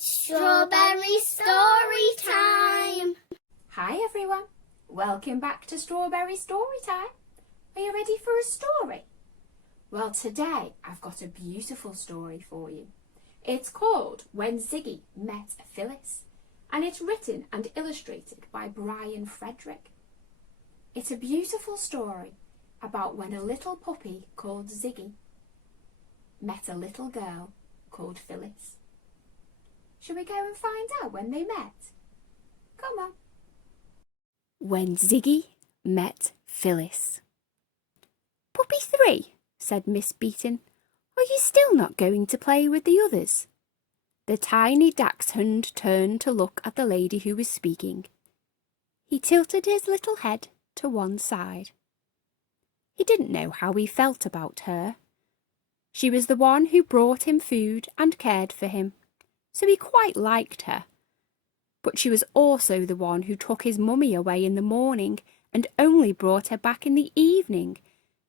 Strawberry Story Time! Hi everyone, welcome back to Strawberry Story Time. Are you ready for a story? Well, today I've got a beautiful story for you. It's called When Siggy Met Phyllis, and it's written and illustrated by Brian Fredrick. It's a beautiful story about when a little puppy called Siggy met a little girl called Phyllis. Shall we go and find out when they met? Come on. When Siggy Met Phyllis. "Puppy 3, said Miss Beaton, "are you still not going to play with the others?" The tiny dachshund turned to look at the lady who was speaking. He tilted his little head to one side. He didn't know how he felt about her. She was the one who brought him food and cared for him, so he quite liked her. But she was also the one who took his mummy away in the morning and only brought her back in the evening,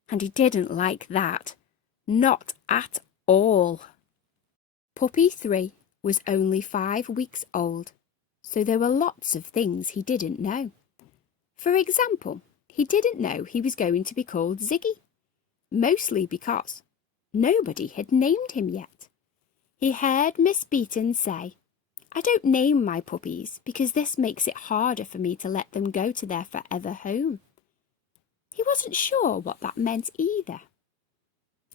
and he didn't like that. Not at all. Puppy 3 was only 5 weeks old, so there were lots of things he didn't know. For example, he didn't know he was going to be called Siggy, mostly because nobody had named him yet. He heard Miss Beaton say, "I don't name my puppies because this makes it harder for me to let them go to their forever home." He wasn't sure what that meant either.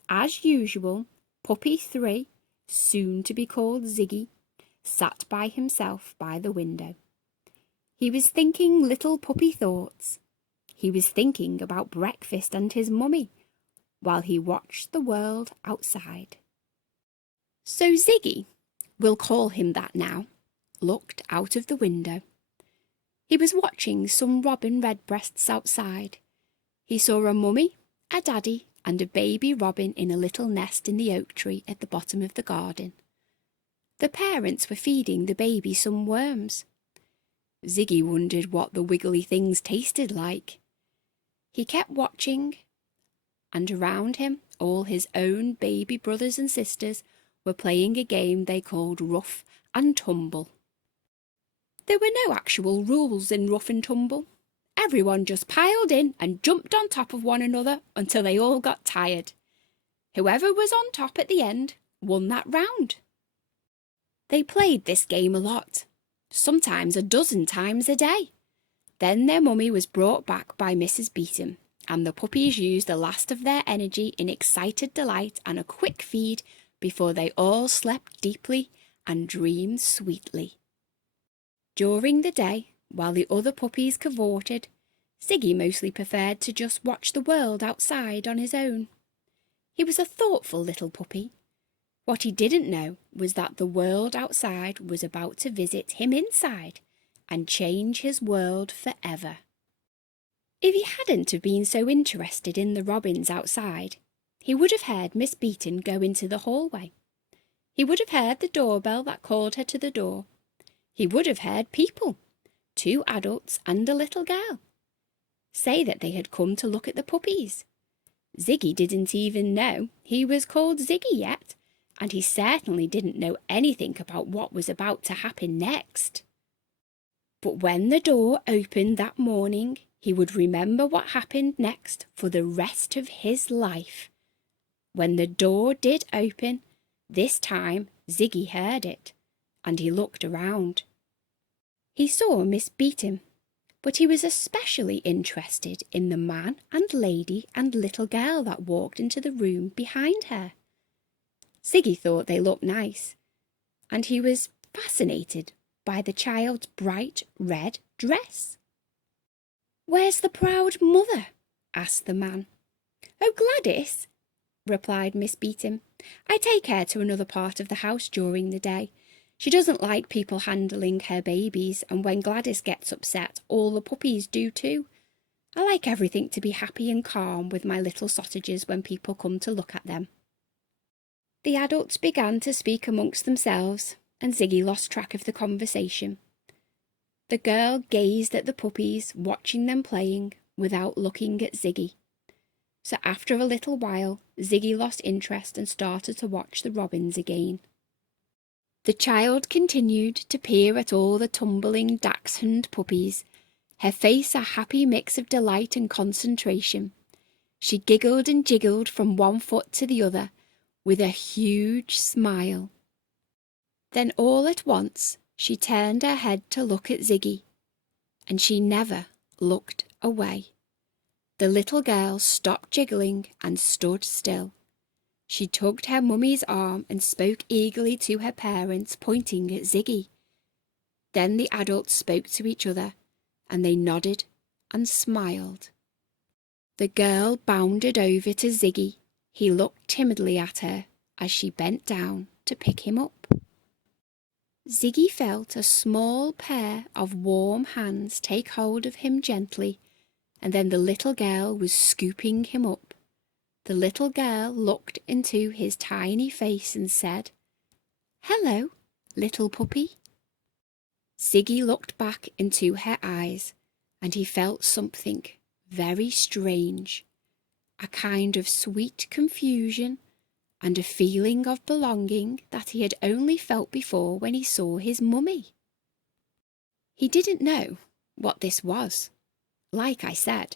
As usual, Puppy 3, soon to be called Siggy, sat by himself by the window. He was thinking little puppy thoughts. He was thinking about breakfast and his mummy, while he watched the world outside. So Siggy, we'll call him that now, looked out of the window. He was watching some robin redbreasts outside. He saw a mummy, a daddy, and a baby robin in a little nest in the oak tree at the bottom of the garden. The parents were feeding the baby some worms. Siggy wondered what the wiggly things tasted like. He kept watching, and around him all his own baby brothers and sisters were playing a game they called Rough and Tumble. There were no actual rules in Rough and Tumble. Everyone just piled in and jumped on top of one another until they all got tired. Whoever was on top at the end won that round. They played this game a lot, sometimes a dozen times a day. Then their mummy was brought back by Mrs. Beaton, and the puppies used the last of their energy in excited delight and a quick feed before they all slept deeply and dreamed sweetly. During the day, while the other puppies cavorted, Siggy mostly preferred to just watch the world outside on his own. He was a thoughtful little puppy. What he didn't know was that the world outside was about to visit him inside and change his world forever. If he hadn't have been so interested in the robins outside, he would have heard Miss Beaton go into the hallway. He would have heard the doorbell that called her to the door. He would have heard people, 2 adults and a little girl, say that they had come to look at the puppies. Siggy didn't even know he was called Siggy yet, and he certainly didn't know anything about what was about to happen next. But when the door opened that morning, he would remember what happened next for the rest of his life. When the door did open, this time Siggy heard it, and he looked around. He saw Miss Beaton, but he was especially interested in the man and lady and little girl that walked into the room behind her. Siggy thought they looked nice, and he was fascinated by the child's bright red dress. "Where's the proud mother?" asked the man. "Oh, Gladys," replied Miss Beaton. "I take her to another part of the house during the day. She doesn't like people handling her babies, and when Gladys gets upset, all the puppies do too. I like everything to be happy and calm with my little sausages when people come to look at them." The adults began to speak amongst themselves, and Siggy lost track of the conversation. The girl gazed at the puppies, watching them playing, without looking at Siggy. So after a little while, Siggy lost interest and started to watch the robins again. The child continued to peer at all the tumbling dachshund puppies, her face a happy mix of delight and concentration. She giggled and jiggled from one foot to the other, with a huge smile. Then all at once she turned her head to look at Siggy, and she never looked away. The little girl stopped jiggling and stood still. She tugged her mummy's arm and spoke eagerly to her parents, pointing at Siggy. Then the adults spoke to each other, and they nodded and smiled. The girl bounded over to Siggy. He looked timidly at her as she bent down to pick him up. Siggy felt a small pair of warm hands take hold of him gently, and then the little girl was scooping him up. The little girl looked into his tiny face and said, "Hello, little puppy." Siggy looked back into her eyes, and he felt something very strange, a kind of sweet confusion and a feeling of belonging that he had only felt before when he saw his mummy. He didn't know what this was. Like I said,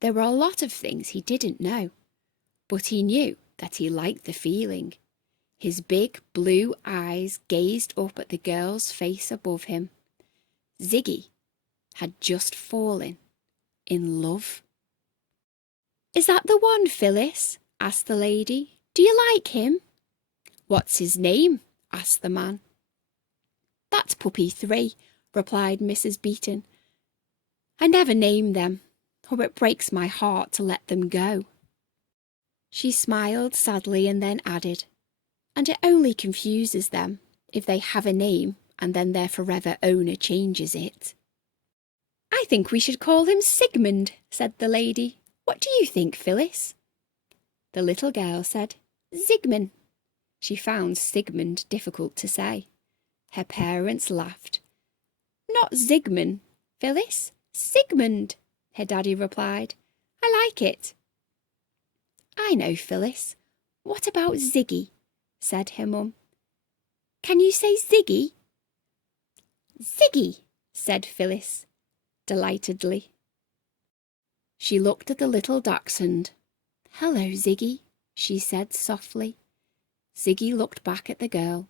there were a lot of things he didn't know, but he knew that he liked the feeling. His big blue eyes gazed up at the girl's face above him. Siggy had just fallen in love. "Is that the one, Phyllis?" asked the lady. "Do you like him?" "What's his name?" asked the man. "That's Puppy 3, replied Mrs. Beeton. "I never name them, or it breaks my heart to let them go." She smiled sadly and then added, "And it only confuses them if they have a name and then their forever owner changes it." "I think we should call him Sigmund," said the lady. "What do you think, Phyllis?" The little girl said, "Sigmund." She found Sigmund difficult to say. Her parents laughed. "Not Zygmunt, Phyllis, Sigmund," her daddy replied. "I like it." "I know, Phyllis. What about Ziggy?" said her mum. "Can you say Ziggy?" "Ziggy," said Phyllis, delightedly. She looked at the little dachshund. "Hello, Ziggy," she said softly. Ziggy looked back at the girl,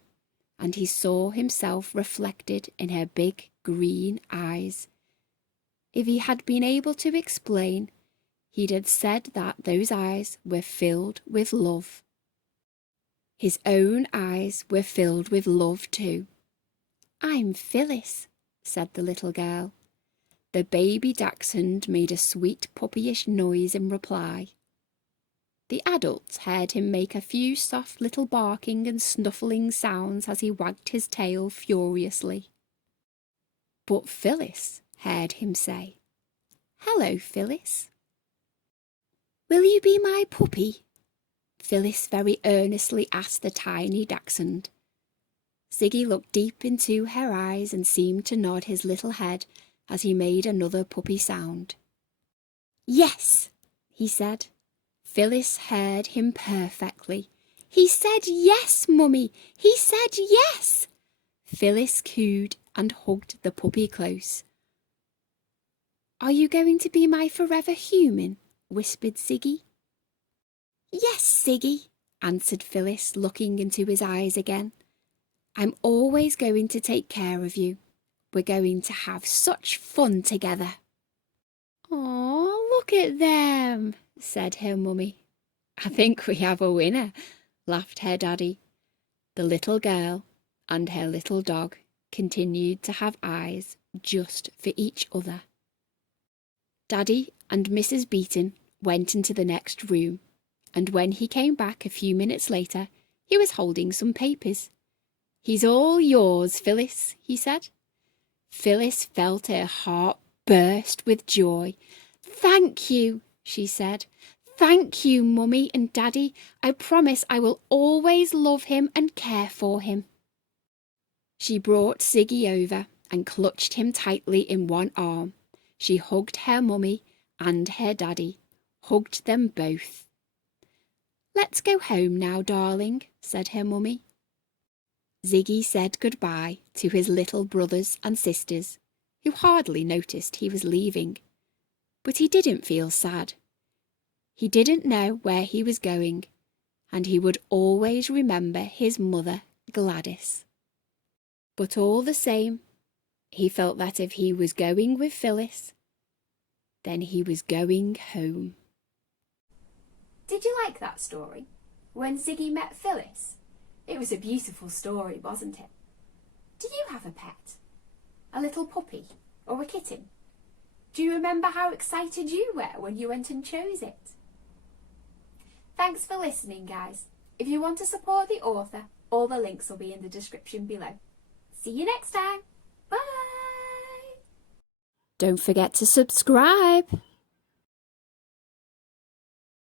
and he saw himself reflected in her big green eyes. If he had been able to explain, he'd have said that those eyes were filled with love. His own eyes were filled with love too. "I'm Phyllis," said the little girl. The baby dachshund made a sweet puppyish noise in reply. The adults heard him make a few soft little barking and snuffling sounds as he wagged his tail furiously. But Phyllis heard him say, "Hello, Phyllis." "Will you be my puppy?" Phyllis very earnestly asked the tiny dachshund. Siggy looked deep into her eyes and seemed to nod his little head as he made another puppy sound. "Yes," he said. Phyllis heard him perfectly. "He said yes, Mummy. He said yes." Phyllis cooed and hugged the puppy close. "Are you going to be my forever human?" whispered Siggy. "Yes, Siggy," answered Phyllis, looking into his eyes again. "I'm always going to take care of you. We're going to have such fun together." "Aw, look at them," said her mummy. "I think we have a winner," laughed her daddy. The little girl and her little dog continued to have eyes just for each other. Daddy and Mrs. Beeton went into the next room, and when he came back a few minutes later, he was holding some papers. "He's all yours, Phyllis," he said. Phyllis felt her heart burst with joy. "Thank you," she said. "Thank you, Mummy and Daddy. I promise I will always love him and care for him." She brought Siggy over and clutched him tightly in one arm. She hugged her Mummy and her Daddy, hugged them both. "Let's go home now, darling," said her Mummy. Ziggy said goodbye to his little brothers and sisters, who hardly noticed he was leaving. But he didn't feel sad. He didn't know where he was going, and he would always remember his mother, Gladys. But all the same, he felt that if he was going with Phyllis, then he was going home. Did you like that story? When Siggy Met Phyllis? It was a beautiful story, wasn't it? Do you have a pet? A little puppy or a kitten? Do you remember how excited you were when you went and chose it? Thanks for listening, guys. If you want to support the author, all the links will be in the description below. See you next time. Bye! Don't forget to subscribe.